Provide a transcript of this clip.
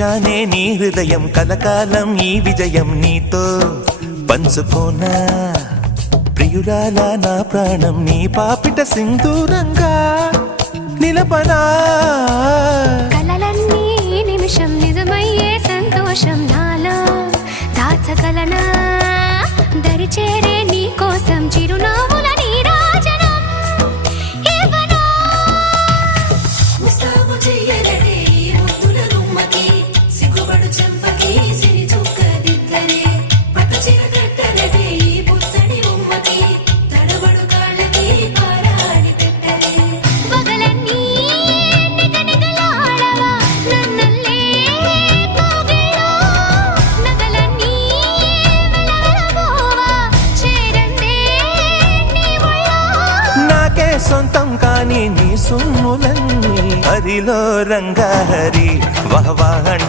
ఇచ్చానే నీ హృదయం కలకాలం ఈ విజయం నీతో పంచుకోనా ప్రియురాలా నా ప్రాణం నీ పాపిట సింధూరంగా నిలపనా కలలన్నీ నిమిషం నిజమయ్యే సంతోషం నాలో దాచగలనా దరిచేరే నీ కోసం చిరునవ్వుల నీరాజనం ఇవ్వనా ముస్తాబు చెయ్యలనే ఈ ముద్దుల గుమ్మకి సిగ్గుపడు చెంపకి సిరి చుక్క దిద్దరే పట్టు చీర కట్టలనే ఈ పుత్తడి ఉమ్మకి తడబడు కాళ్ళకి పారాడి పెట్టరే పగలన్నీ నిగనిగలాడవా నన్నల్లే కోగిలో నగలన్నీ వెలవెలబోవా చేరందే నీ ఒళ్ళో నాకే సొంతం కాని నీ సొమ్ములన్నీ హరిలో రంగా హరి వాహ్ వాహ్